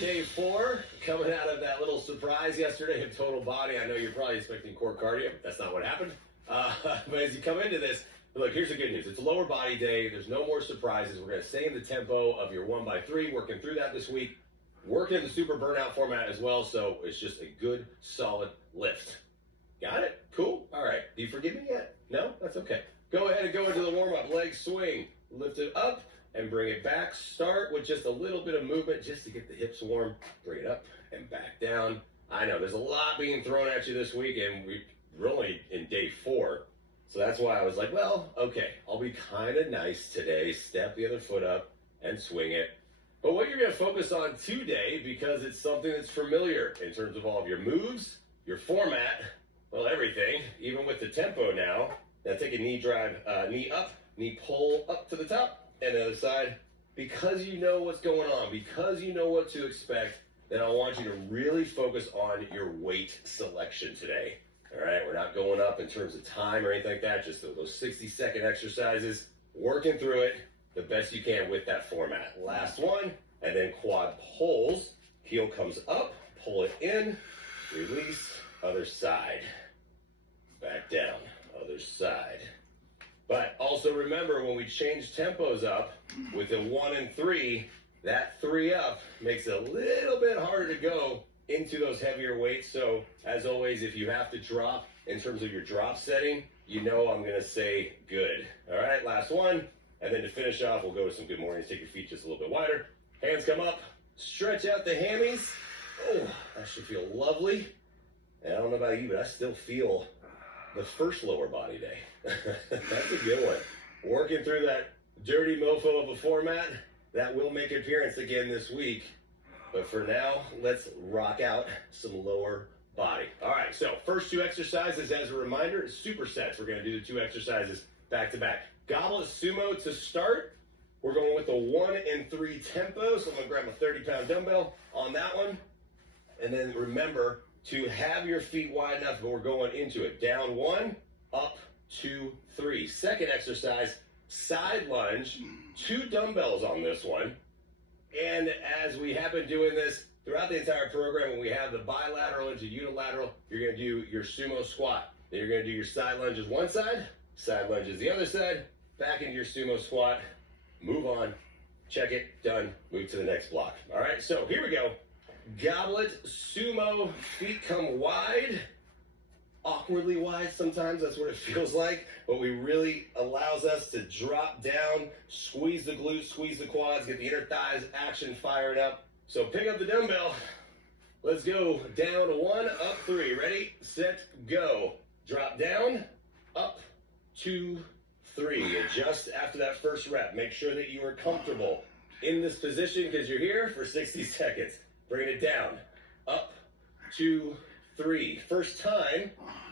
Day 4, coming out of that little surprise yesterday of total body. I know you're probably expecting core cardio. That's not what happened. But as you come into this, look, here's the good news. It's a lower body day. There's no more surprises. We're going to stay in the tempo of your 1x3, working through that this week. Working in the super burnout format as well, so it's just a good, solid lift. Got it? Cool? All right. Do you forgive me yet? No? That's okay. Go ahead and go into the warm-up. Leg swing. Lift it up and bring it back. Start with just a little bit of movement just to get the hips warm. Bring it up and back down. I know there's a lot being thrown at you this week, and we're only in day 4. So that's why I was like, well, okay, I'll be kind of nice today. Step the other foot up and swing it. But what you're going to focus on today, because it's something that's familiar in terms of all of your moves, your format, well, everything, even with the tempo now. Now take a knee drive, knee up, knee pull up to the top, and the other side. Because you know what's going on, because you know what to expect, then I want you to really focus on your weight selection today. All right, we're not going up in terms of time or anything like that, just those 60-second exercises, working through it the best you can with that format. Last one, and then quad pulls. Heel comes up, pull it in, release, other side. Back down, other side. But also remember, when we change tempos up with a 1 and 3, that 3 up makes it a little bit harder to go into those heavier weights. So as always, if you have to drop in terms of your drop setting, you know I'm going to say good. All right, last one. And then to finish off, we'll go with some good mornings. Take your feet just a little bit wider. Hands come up. Stretch out the hammies. Oh, that should feel lovely. And I don't know about you, but I still feel the first lower body day. That's a good one. Working through that dirty mofo of a format. That will make an appearance again this week. But for now, let's rock out some lower body. All right, so first 2 exercises, as a reminder, is supersets. We're going to do the 2 exercises back to back. Goblet sumo to start. We're going with a 1 and 3 tempo. So I'm going to grab a 30-pound dumbbell on that one. And then remember to have your feet wide enough, but we're going into it. Down 1, up 2, 3. Second exercise, side lunge. 2 dumbbells on this one. And as we have been doing this throughout the entire program, when we have the bilateral into unilateral, you're going to do your sumo squat. Then you're going to do your side lunges one side, side lunges the other side, back into your sumo squat, move on, check it, done, move to the next block. All right, so here we go. Goblet sumo, feet come wide, awkwardly wide sometimes, that's what it feels like, but we really allows us to drop down, squeeze the glutes, squeeze the quads, get the inner thighs action fired up. So pick up the dumbbell, let's go, down 1, up 3, ready, set, go. Drop down, up, 2, 3. Adjust after that first rep. Make sure that you are comfortable in this position because you're here for 60 seconds. Bring it down, up, 2, 3. First time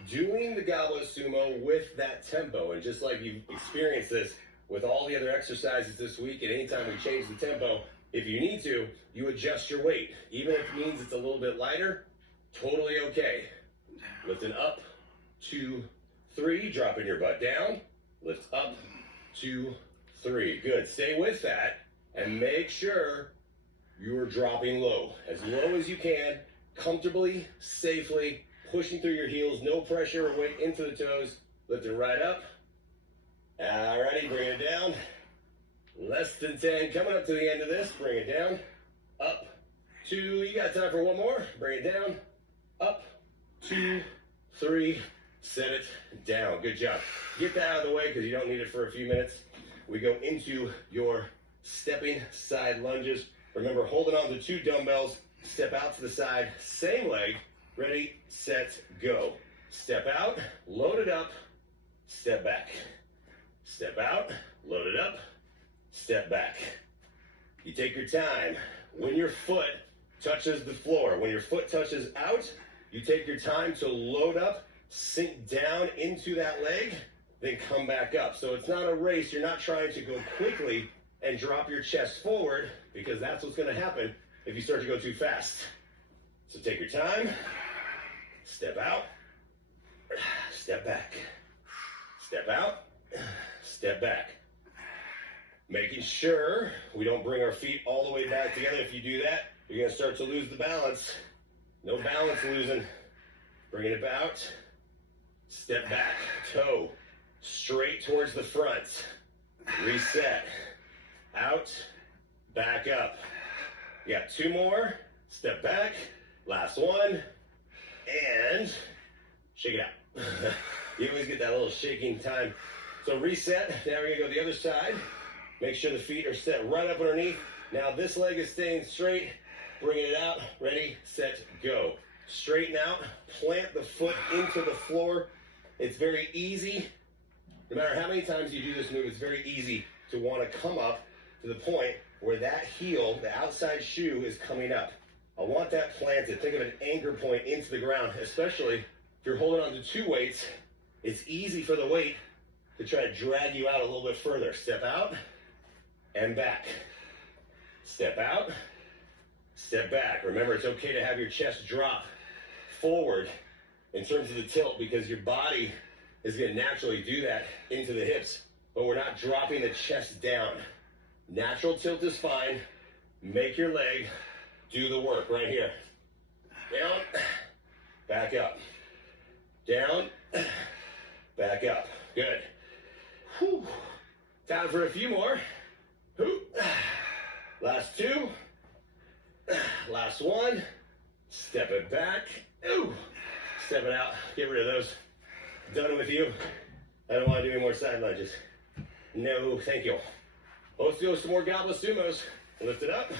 doing the goblet sumo with that tempo. And just like you've experienced this with all the other exercises this week, and anytime we change the tempo, if you need to, you adjust your weight. Even if it means it's a little bit lighter, totally okay. Lifting up, 2, 3. Dropping your butt down. Lift up, 2, 3. Good. Stay with that and make sure you are dropping low as you can, comfortably, safely, pushing through your heels, no pressure, weight into the toes. Lift it right up. Alrighty, bring it down. Less than 10. Coming up to the end of this, bring it down. Up, 2. You got time for one more. Bring it down. Up, 2, 3. Set it down. Good job. Get that out of the way because you don't need it for a few minutes. We go into your stepping side lunges. Remember, holding on to 2 dumbbells. Step out to the side. Same leg. Ready, set, go. Step out. Load it up. Step back. Step out. Load it up. Step back. You take your time. When your foot touches the floor, when your foot touches out, you take your time to load up, sink down into that leg, then come back up. So it's not a race. You're not trying to go quickly and drop your chest forward because that's what's going to happen if you start to go too fast. So take your time, step out, step back, step out, step back. Making sure we don't bring our feet all the way back together. If you do that, you're going to start to lose the balance. No balance losing. Bring it about. Step back. Toe straight towards the front. Reset. Out. Back up. You got 2 more. Step back. Last one. And shake it out. You always get that little shaking time. So reset. Now we're going to go the other side. Make sure the feet are set right up underneath. Now this leg is staying straight. Bringing it out. Ready, set, go. Straighten out. Plant the foot into the floor. It's very easy. No matter how many times you do this move, it's very easy to want to come up to the point where that heel, the outside shoe, is coming up. I want that planted. Think of an anchor point into the ground, especially if you're holding on to 2 weights. It's easy for the weight to try to drag you out a little bit further. Step out and back. Step out, step back. Remember, it's okay to have your chest drop forward in terms of the tilt because your body is going to naturally do that into the hips, but we're not dropping the chest down. Natural tilt is fine. Make your leg do the work right here. Down, back up. Down, back up. Good. Whew. Time for a few more. Last 2. Last 1. Step it back. Ooh. Step it out. Get rid of those. Done with you. I don't want to do any more side lunges. No, thank you. Let's go some more goblet sumos. Lift it up.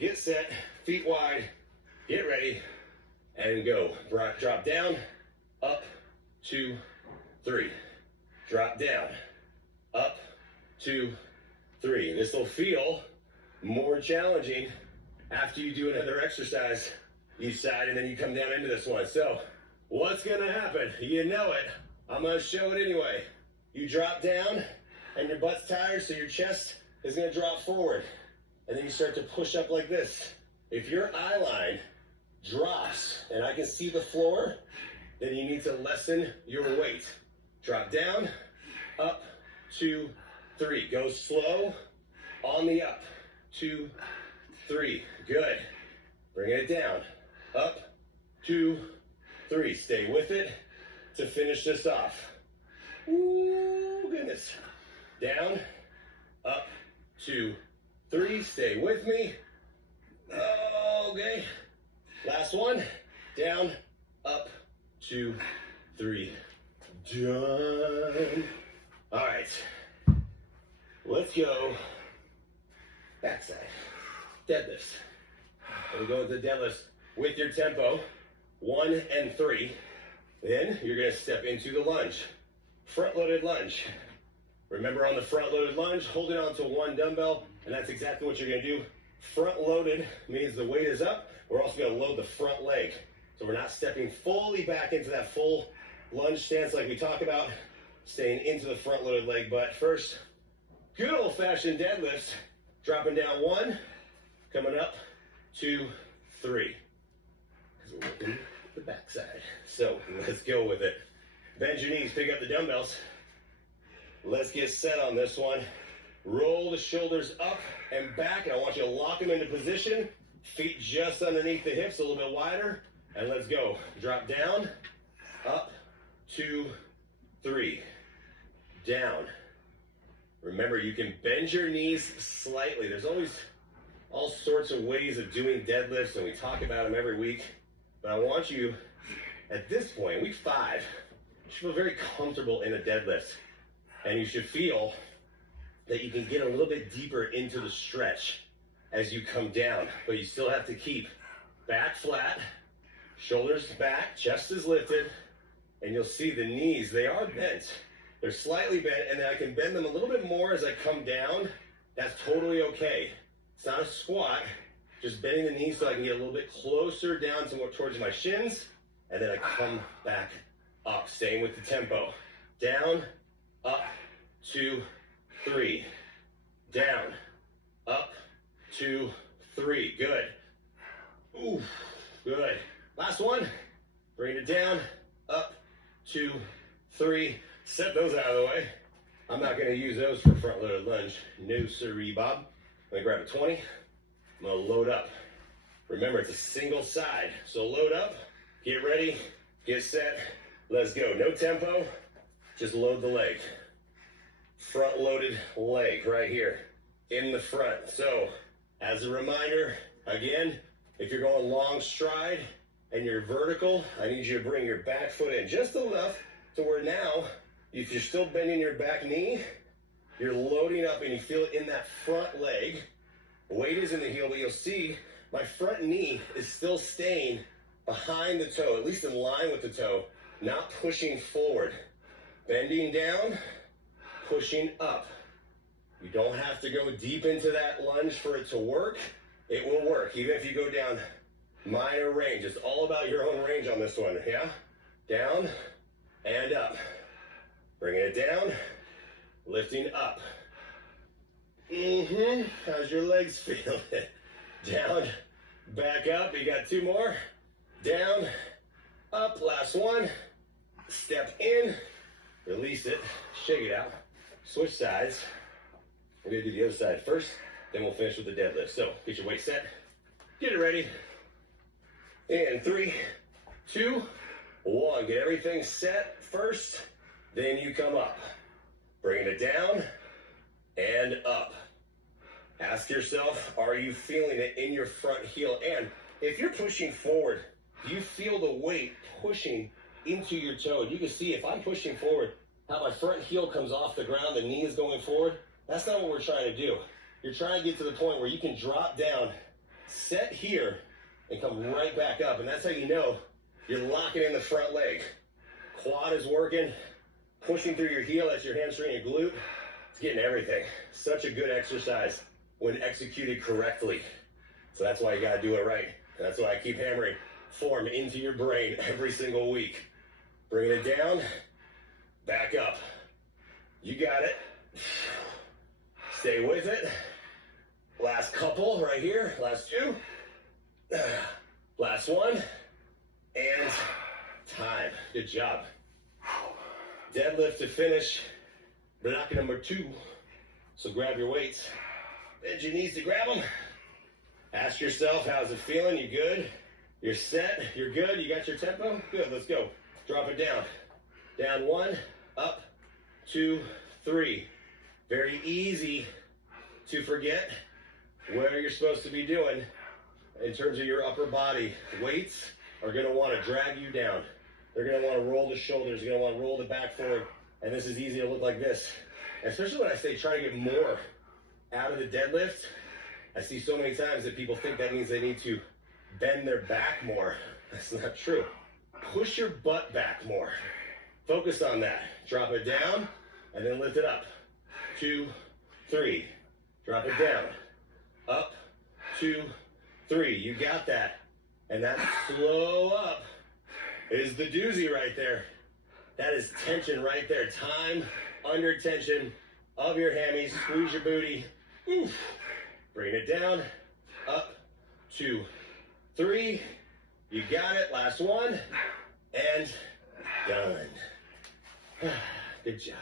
Get set. Feet wide. Get ready. And go. Drop down. Up. 2, 3. Drop down. Up. 2, 3. This will feel more challenging after you do another exercise each side, and then you come down into this one. So what's going to happen? You know it. I'm going to show it anyway. You drop down, and your butt's tired, so your chest is going to drop forward. And then you start to push up like this. If your eye line drops, and I can see the floor, then you need to lessen your weight. Drop down, up, 2, 3. Go slow on the up. 2, 3. Good. Bring it down. Up, 2, 3. Stay with it to finish this off. Ooh, goodness. Down, up, 2, 3. Stay with me. Okay. Last one. Down, up, 2, 3. Done. All right. Let's go backside. Deadlifts. And we go with the deadlifts with your tempo. 1 and 3. Then you're going to step into the lunge. Front-loaded lunge. Remember, on the front-loaded lunge, holding on to 1 dumbbell, and that's exactly what you're going to do. Front-loaded means the weight is up. We're also going to load the front leg. So we're not stepping fully back into that full lunge stance like we talk about, staying into the front-loaded leg. But first, good old-fashioned deadlifts. Dropping down 1, coming up 2, 3. Because we're working the backside. So let's go with it. Bend your knees, pick up the dumbbells. Let's get set on this one. Roll the shoulders up and back, and I want you to lock them into position. Feet just underneath the hips, a little bit wider. And let's go. Drop down, up, 2, 3. Down. Remember, you can bend your knees slightly. There's always all sorts of ways of doing deadlifts, and we talk about them every week. But I want you, at this point, week 5, you should feel very comfortable in a deadlift. And you should feel that you can get a little bit deeper into the stretch as you come down. But you still have to keep back flat, shoulders back, chest is lifted, and you'll see the knees, they are bent. They're slightly bent, and then I can bend them a little bit more as I come down. That's totally okay. It's not a squat, just bending the knees so I can get a little bit closer down towards my shins, and then I come back up. Staying with the tempo. Down, up, 2, 3. Down, up, 2, 3. Good. Ooh, good. Last one. Bring it down, up, 2, 3. Set those out of the way. I'm not going to use those for front-loaded lunge. No siree, Bob. I'm going to grab a 20. I'm going to load up. Remember, it's a single side. So load up, get ready, get set, let's go. No tempo, just load the leg. Front loaded leg right here in the front. So as a reminder, again, if you're going long stride and you're vertical, I need you to bring your back foot in just enough to where now, if you're still bending your back knee, you're loading up and you feel it in that front leg. Weight is in the heel, but you'll see my front knee is still staying behind the toe, at least in line with the toe, not pushing forward. Bending down, pushing up. You don't have to go deep into that lunge for it to work. It will work, even if you go down minor range. It's all about your own range on this one, yeah? Down and up. Bringing it down, lifting up. How's your legs feel? Down, back up. You got two more. Down, up. Last one. Step in, release it, shake it out. Switch sides. We're gonna do the other side first, then we'll finish with the deadlift. So get your weight set, get it ready. In 3, 2, 1. Get everything set first, then you come up. Bringing it down and up. Ask yourself, are you feeling it in your front heel? And if you're pushing forward, do you feel the weight pushing into your toe? You can see if I'm pushing forward, how my front heel comes off the ground, the knee is going forward. That's not what we're trying to do. You're trying to get to the point where you can drop down, set here, and come right back up. And that's how you know you're locking in the front leg. Quad is working, pushing through your heel, that's your hamstring and glute. It's getting everything. Such a good exercise when executed correctly. So that's why you gotta do it right. That's why I keep hammering form into your brain every single week. Bringing it down, back up. You got it. Stay with it. Last couple right here, last 2. Last one, and time. Good job. Deadlift to finish, block number 2. So grab your weights, bend your knees to grab them. Ask yourself, how's it feeling? You good? You're set? You're good? You got your tempo? Good, let's go. Drop it down. Down 1, up, 2, 3. Very easy to forget where you're supposed to be doing in terms of your upper body. Weights are gonna wanna drag you down. They're gonna wanna roll the shoulders, they're gonna wanna roll the back forward, and this is easy to look like this. And especially when I say try to get more out of the deadlift, I see so many times that people think that means they need to bend their back more. That's not true. Push your butt back more. Focus on that. Drop it down, and then lift it up. 2, 3. Drop it down. Up, 2, 3. You got that. And that slow up is the doozy right there. That is tension right there. Time under tension of your hammies. Squeeze your booty. Oof. Bring it down. Up, 2, 3. You got it. Last one. And done. Good job.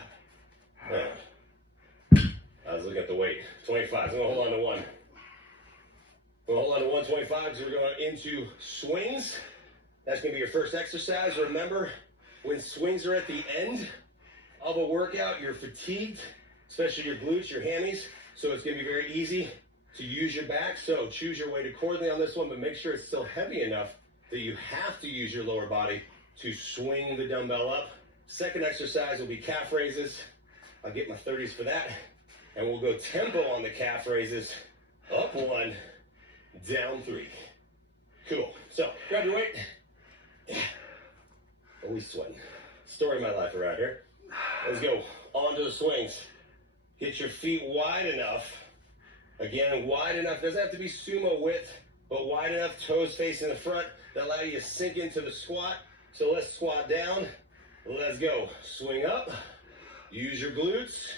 I was looking at the weight. 25. I'm going to hold on to 1. We'll hold on to 125 so we're going into swings. That's going to be your first exercise. Remember, when swings are at the end of a workout, you're fatigued, especially your glutes, your hammies. So it's going to be very easy to use your back. So choose your weight accordingly on this one, but make sure it's still heavy enough that you have to use your lower body to swing the dumbbell up. Second exercise will be calf raises. I'll get my 30s for that. And we'll go tempo on the calf raises. Up 1, down 3. Cool. So grab your weight. Always sweating. Story of my life around here. Let's go. On to the swings. Get your feet wide enough. Again, wide enough. Doesn't have to be sumo width, but wide enough, toes facing the front, that allow you to sink into the squat. So let's squat down. Let's go. Swing up. Use your glutes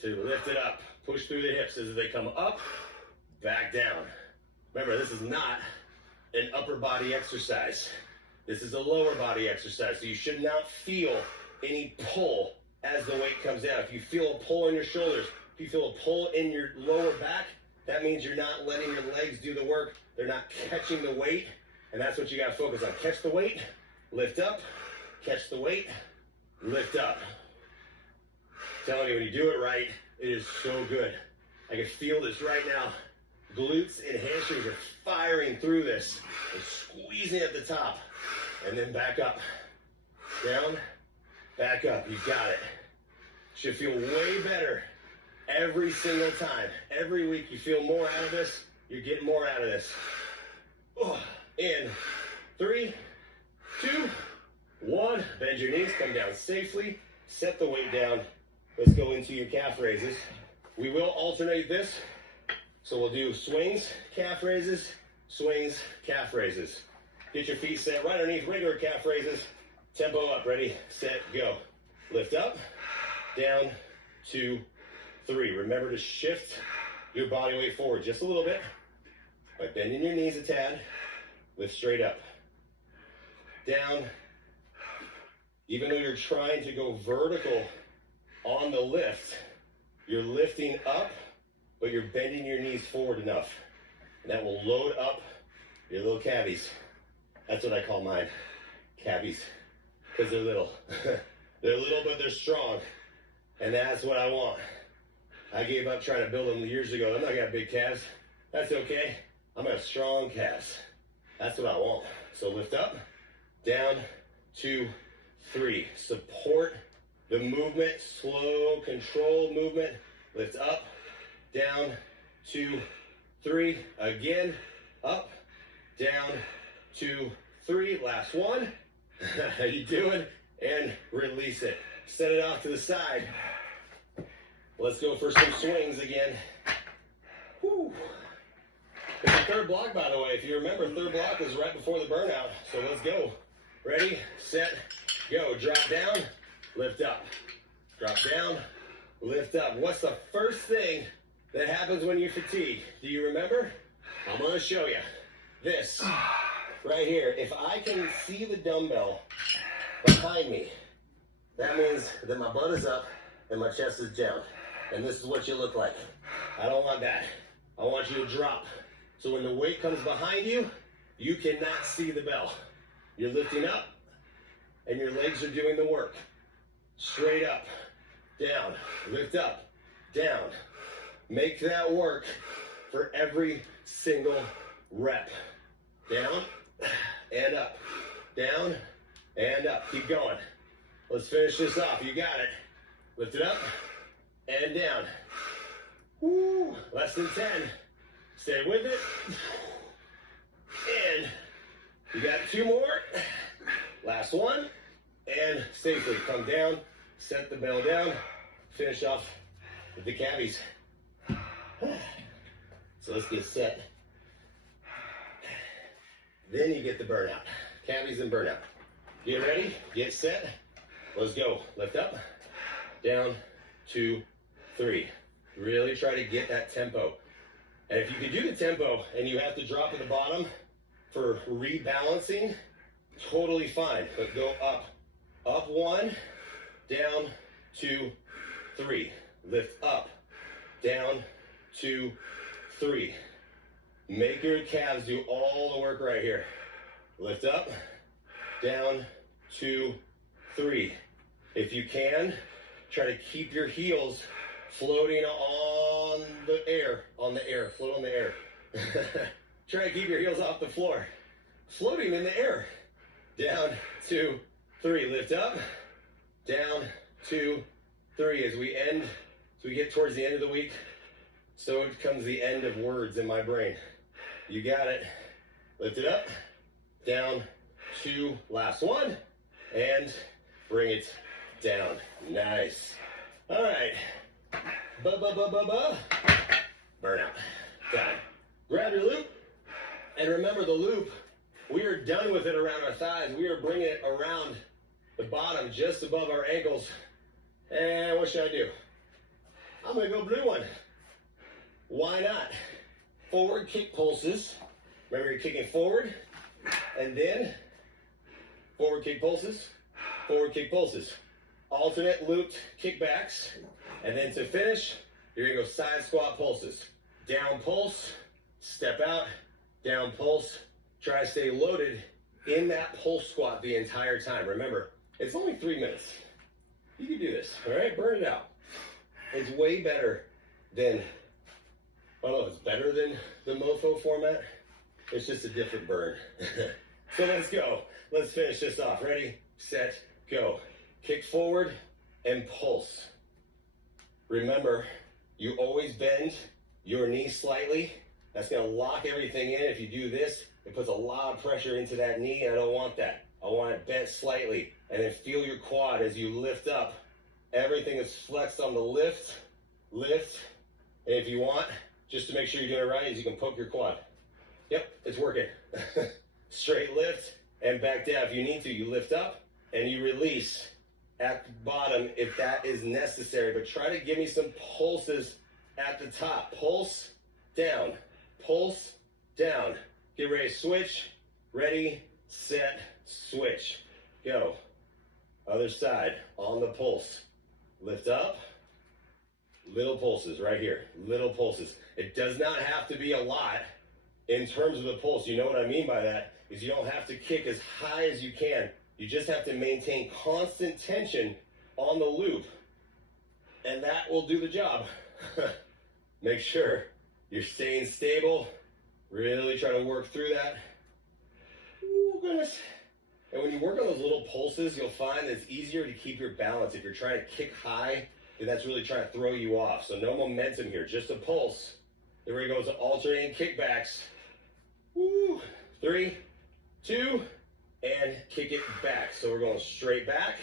to lift it up. Push through the hips as they come up, back down. Remember, this is not an upper body exercise. This is a lower body exercise. So you should not feel any pull as the weight comes down. If you feel a pull in your shoulders, if you feel a pull in your lower back, That means you're not letting your legs do the work. They're not catching the weight. And that's what you got to focus on. Catch the weight, lift up, catch the weight, lift up. I'm telling you, when you do it right, it is so good. I can feel this right now. Glutes and hamstrings are firing through this. They're squeezing at the top. And then back up. Down, back up. You got it. Should feel way better every single time. Every week you feel more out of this. You're getting more out of this. Oh, in 3, 2, 1. Bend your knees. Come down safely. Set the weight down. Let's go into your calf raises. We will alternate this. So we'll do swings, calf raises, swings, calf raises. Get your feet set right underneath regular calf raises. Tempo up. Ready, set, go. Lift up, down, 2, 3. Remember to shift your body weight forward just a little bit by bending your knees a tad. Lift straight up. Down. Even though you're trying to go vertical on the lift, you're lifting up, but you're bending your knees forward enough. And that will load up your little calves. That's what I call mine, calves, because they're little. They're little, but they're strong. And that's what I want. I gave up trying to build them years ago. I'm not gonna have big calves. That's okay. I'm gonna have strong calves. That's what I want. So lift up, down, 2, 3. Support the movement, slow, controlled movement. Lift up, down, 2, 3. Again, up, down, 2, 3. Last one. How you doing? And release it. Set it off to the side. Let's go for some swings again. Whew. It's the third block, by the way. If you remember, third block was right before the burnout. So let's go. Ready, set, go. Drop down, lift up. Drop down, lift up. What's the first thing that happens when you fatigue? Do you remember? I'm going to show you. This right here. If I can see the dumbbell behind me, that means that my butt is up and my chest is down. And this is what you look like. I don't want that. I want you to drop. So when the weight comes behind you, you cannot see the bell. You're lifting up and your legs are doing the work. Straight up, down, lift up, down. Make that work for every single rep. Down and up, down and up. Keep going. Let's finish this off. You got it. Lift it up and down. Woo. Less than 10. Stay with it. And you got 2 more. Last one. And safely come down. Set the bell down. Finish off with the calves. So let's get set. Then you get the burnout. Calves and burnout. Get ready. Get set. Let's go. Lift up. Down. 2, 3. Really try to get that tempo. And if you can do the tempo and you have to drop at the bottom for rebalancing, totally fine. But go up. Up 1, down 2, 3. Lift up. Down 2, 3. Make your calves do all the work right here. Lift up. Down 2, 3. If you can, try to keep your heels floating on the air, float on the air. Try to keep your heels off the floor, floating in the air. Down, 2, 3, lift up, down, 2, 3. As we get towards the end of the week, so it comes the end of words in my brain. You got it. Lift it up, down, 2, last one, and bring it down. Nice. All right. Burnout. Time. Grab your loop, and remember the loop, we are done with it around our thighs. We are bringing it around the bottom, just above our ankles. And what should I do? I'm going to go blue one. Why not? Forward kick pulses. Remember, you're kicking forward, and then forward kick pulses, forward kick pulses. Alternate looped kickbacks. And then to finish, you're going to go side squat pulses. down pulse, step out, down pulse. Try to stay loaded in that pulse squat the entire time. Remember, it's only 3 minutes. You can do this, all right? Burn it out. It's way better than, I don't know if it's better than the mofo format. It's just a different burn. So let's go. Let's finish this off. Ready, set, go. Kick forward and pulse. Remember, you always bend your knee slightly. That's gonna lock everything in. If you do this, it puts a lot of pressure into that knee, and I don't want that. I want it bent slightly, and then feel your quad as you lift up. Everything is flexed on the lift, lift, and if you want, just to make sure you're doing it right, is you can poke your quad. Yep, it's working. Straight lift and back down. If you need to, you lift up and you release at the bottom if that is necessary, but try to give me some pulses at the top. Pulse, down, pulse, down. Get ready to switch. Ready, set, switch. Go. Other side, on the pulse. Lift up. Little pulses right here. Little pulses. It does not have to be a lot in terms of the pulse. You know what I mean by that is you don't have to kick as high as you can. You just have to maintain constant tension on the loop, and that will do the job. Make sure you're staying stable. Really try to work through that. Oh, goodness. And when you work on those little pulses, you'll find that it's easier to keep your balance. If you're trying to kick high, then that's really trying to throw you off. So no momentum here, just a pulse. Then we're going to go to alternating kickbacks. Woo. 3, 2, and kick it back. So we're going straight back,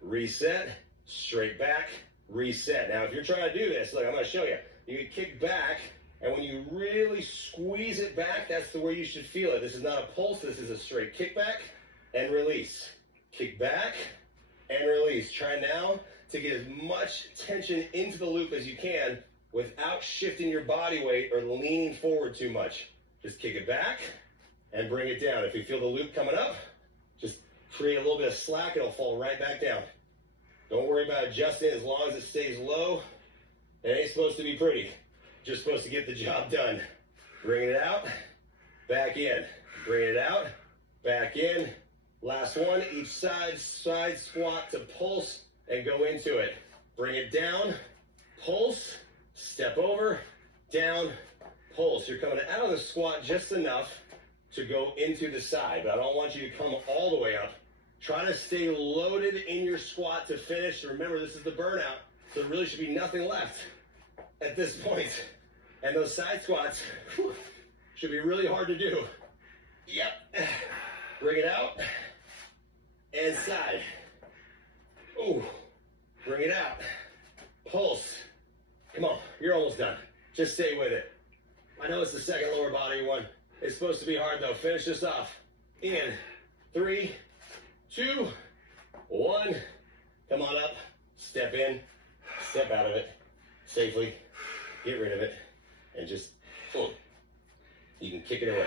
reset, straight back, reset. Now, if you're trying to do this, look, I'm going to show you. You can kick back, and when you really squeeze it back, that's the way you should feel it. This is not a pulse. This is a straight kickback and release. Kick back and release. Try now to get as much tension into the loop as you can without shifting your body weight or leaning forward too much. Just kick it back and bring it down. If you feel the loop coming up, just create a little bit of slack. It'll fall right back down. Don't worry about adjusting as long as it stays low. It ain't supposed to be pretty. Just supposed to get the job done. Bring it out, back in. Bring it out, back in. Last one, each side squat to pulse and go into it. Bring it down, pulse, step over, down, pulse. You're coming out of the squat just enough to go into the side, but I don't want you to come all the way up. Try to stay loaded in your squat to finish. Remember, this is the burnout, so there really should be nothing left at this point. And those side squats should be really hard to do. Yep. Bring it out and side. Ooh. Bring it out. Pulse. Come on, you're almost done. Just stay with it. I know it's the second lower body one. It's supposed to be hard though. Finish this off. In 3, 2, 1. Come on up. Step in. Step out of it. Safely. Get rid of it. And just, boom. You can kick it away.